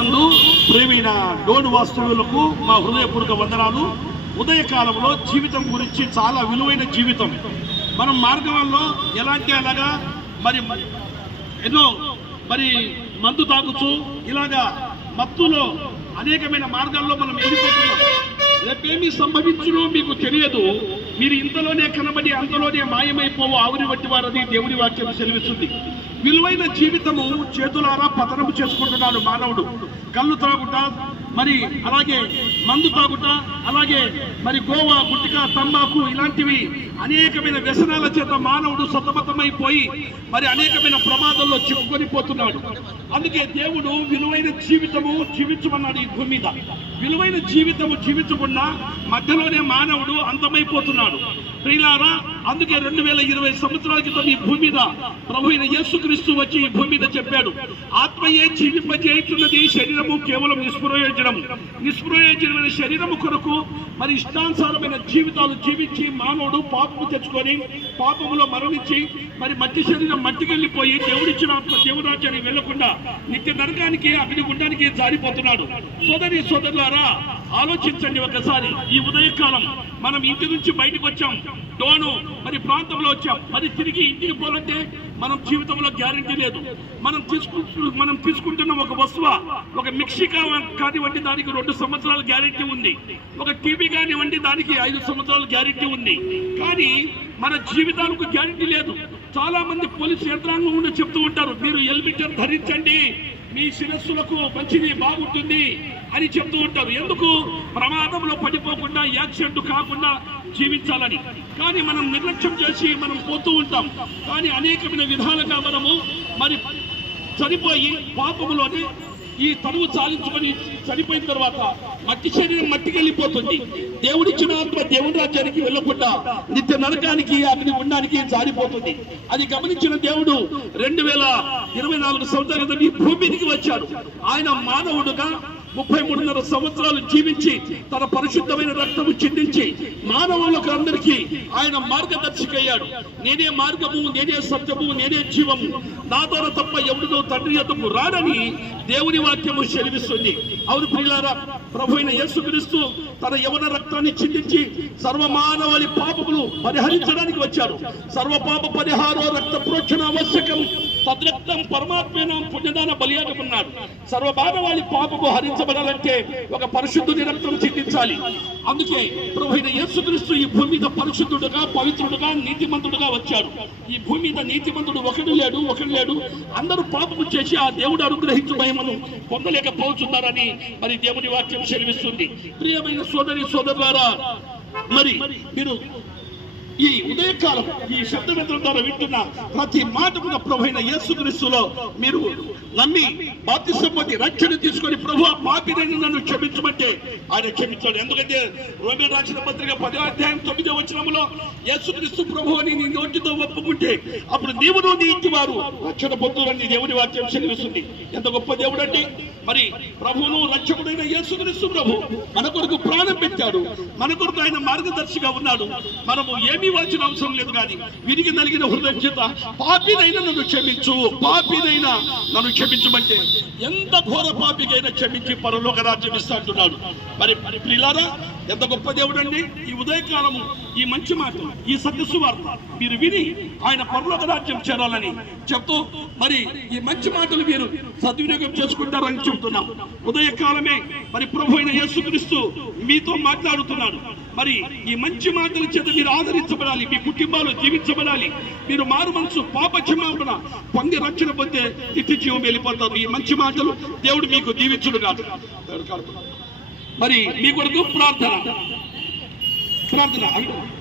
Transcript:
నందు ప్రేమైన డోను వాస్తవులకు మా హృదయపూర్వక వందనాలు. ఉదయకాలంలో జీవితం గురించి చాలా విలువైన జీవితం. మనం మార్గంలో ఎలాంటి అలాగా మరి ఎన్నో మరి మందు తాగుతూ ఇలాగా మత్తులో అనేకమైన మార్గాల్లో మనం వెళ్ళిపోతున్నాం. రేపేమి సంభవించునో మీకు తెలియదు. మీరు ఇంతలోనే కనబడి అంతలోనే మాయమైపోవు. ఆవుని వంటి వారని దేవుని వాక్యం సెలవిస్తుంది. విలువైన జీవితము చేతులారా పతనము చేసుకుంటున్నాడు మానవుడు. కళ్ళు త్రాగుట మరి అలాగే మందు తాగుట అలాగే మరి గోవా గుట్టిక తంబాకు ఇలాంటివి అనేకమైన వ్యసనాల చేత మానవుడు సతమతమైపోయి మరి అనేకమైన ప్రమాదంలో చిక్కుకొని పోతున్నాడు. అందుకే దేవుడు విలువైన జీవితము జీవించమన్నాడు ఈ భూమి మీద. విలువైన జీవితము జీవించకుండా మధ్యలోనే మానవుడు అంతమైపోతున్నాడు. ప్రియులారా అందుకే రెండు వేల ఇరవై సంవత్సరాల క్రితం ఈ భూమి మీద ప్రభు యేసుక్రీస్తు వచ్చి ఈ భూమి మీద చెప్పాడు. ఆత్మయే జీవింపజేస్తున్నది శరీరము కేవలం నిష్ప్రయోజనం. నిష్ప్రయోజనమైన శరీరము కొరకు మరి ఇష్టానుసారమైన జీవితాలు జీవించి మానవుడు పాపము తెచ్చుకొని పాపములో మరణించి మరి మట్టి శరీరం మట్టికెళ్ళిపోయి దేవుడిచ్చిన ఆత్మ దేవురాజ్యానికి వెళ్ళకుండా నిత్య నరకానికి అగ్ని గుండానికి జారిపోతున్నాడు. సోదరి సోదరుల సోదరులారా ఆలోచించండి ఒకసారి. ఈ ఉదయకాలం మనం ఇంటి నుంచి బయటకు వచ్చాం. డోను మరి ప్రాంతంలో వచ్చాం. మరి తిరిగి ఇంటికి పోవాలంటే మనం జీవితంలో గ్యారంటీ లేదు. మనం తీసుకుంటు మనం తీసుకుంటున్న ఒక వస్తువు ఒక మిక్సీ కానివ్వండి దానికి రెండు సంవత్సరాల గ్యారంటీ ఉంది. ఒక టీవీ కానివ్వండి దానికి ఐదు సంవత్సరాల గ్యారంటీ ఉంది. కానీ మన జీవితాలకు గ్యారంటీ లేదు. చాలా మంది పోలీస్ యంత్రాంగం ఉండి చెప్తూ ఉంటారు మీరు హెల్మెట్ ధరించండి మీ శిరస్సులకు మంచిది బాగుంటుంది అని చెప్తూ ఉంటారు ఎందుకు? ప్రమాదంలో పడిపోకుండా యాక్సిడెంట్ కాకుండా జీవించాలని. కానీ మనం నిర్లక్ష్యం చేసి మనం పోతూ ఉంటాం. కానీ అనేకమైన విధాలుగా మనము మరి చనిపోయి పాపములోనే ఈ తనువు చాలించుకొని చనిపోయిన తర్వాత మట్టి శరీరం మట్టికి వెళ్ళిపోతుంది. దేవుడిచ్చిన ఆత్మ దేవుని రాజ్యానికి వెళ్ళకుండా నిత్య నరకానికి అగ్ని ఉండడానికి జారిపోతుంది. అది గమనించిన దేవుడు రెండు వేల ఇరవై నాలుగు సంవత్సరాల భూమికి వచ్చాడు. ఆయన మానవుడుగా ముప్పై మూడున్నర సంవత్సరాలు జీవించి తన పరిశుద్ధమైన రక్తము చిందించి మానవులకు అందరికీ ఆయన మార్గదర్శిక అయ్యాడు నేనే మార్గము నేనే సత్యము నేనే జీవము. నా ద్వారా తప్ప ఎవరిదో తండ్రి యొద్దకు రానని దేవుని వాక్యము చెలివిస్తుంది అవును ప్రియులారా ప్రభు అయిన యేసుక్రీస్తు తన యవన రక్తాన్ని చిందించి సర్వమానవాళి పాపములు పరిహరించడానికి వచ్చారు సర్వ పాప పరిహారో రక్త ప్రోక్షణ ఆవశ్యకం. తద్రక్తం పరమాత్మైన పుణ్యదాన బలియాగమన్నాడు. సర్వమానవాళి పాపకు హరించబడాలంటే ఒక పరిశుద్ధుని రక్తం చిందించాలి. అందుకే ప్రభు అయిన యేసుక్రీస్తు ఈ భూమి మీద పరిశుద్ధుడుగా పవిత్రుడుగా నీతిమంతుడుగా వచ్చాడు. ఈ భూమి మీద నీతిమంతుడు ఒకడు లేడు ఒకడు లేడు. అందరూ పాపము చేసి ఆ దేవుడు అనుగ్రహించు మహిమను పొందలేకపోతున్నారని మరి దేవుని వాక్యం సెలవిస్తుంది. ప్రియమైన సోదరి సోదరులారా మరి మీరు ఈ ఉదయకాలం ఈ శబ్దమిత్రం ద్వారా వింటున్న ప్రతి మాట కూడా ప్రభు అయిన యేసుక్రీస్తులో మీరు నమ్మి బాప్తిసం పొంది రక్షణ తీసుకొని ప్రభు పాపినని నన్ను క్షమించమంటే ఆయన క్షమించాడు. ఎందుకంటే రోమి రాసిన పత్రిక పదో అధ్యాయం తొమ్మిదో వచ్చినములో యేసుక్రీస్తు ప్రభు అని నీ నోటితో ఒప్పుకుంటే అప్పుడు నీవును నీ ఇంటి వారు రక్షణ పొందులని దేవుని వాక్యం సెలవిస్తుంది. ఎంత గొప్ప దేవుడు అంటే మరి ప్రభువును రక్షకుడైన యేసుక్రీస్తు ప్రభు మన కొరకు ప్రాణం పెట్టాడు. మన కొరకు ఆయన మార్గదర్శిగా ఉన్నాడు. మనము ఏమీ వాల్సిన అవసరం లేదు కానీ విరిగి నలిగిన హృదయం చేత పాపినైనా నన్ను క్షమించు. పాపినైనా నన్ను క్షమించమంటే ఎంత ఘోర పాపికైనా క్షమించి పరలోక రాజ్యం ఇస్తా అంటున్నాడు. మరి మరి ప్రియులారా ఎంత గొప్ప దేవుడు అండి ఈ ఉదయకాలము ఈ మంచి మాట ఈ సదస్సు వార్త మీరు విని ఆయన పరలోక రాజ్యం చేరాలని చెప్తూ మరి ఈ మంచి మాటలు మీరు సద్వినియోగం చేసుకుంటారని చెబుతున్నాం ఉదయకాలమే మరి ప్రభు అయిన యేసుక్రీస్తు మీతో మాట్లాడుతున్నాడు. మరి ఈ మంచి మాటల చేత మీరు ఆదరించబడాలి మీ కుటుంబాలు జీవించబడాలి. మీరు మారు మనసు పాప క్షమాపణ పొంది రక్షణ పొందే నిత్య జీవం వెళ్ళిపోతారు. ఈ మంచి మాటలు దేవుడు మీకు దీవించుడు కాదు మరి మీ కొరకు ప్రార్థన. ప్రార్థన. అడుగు.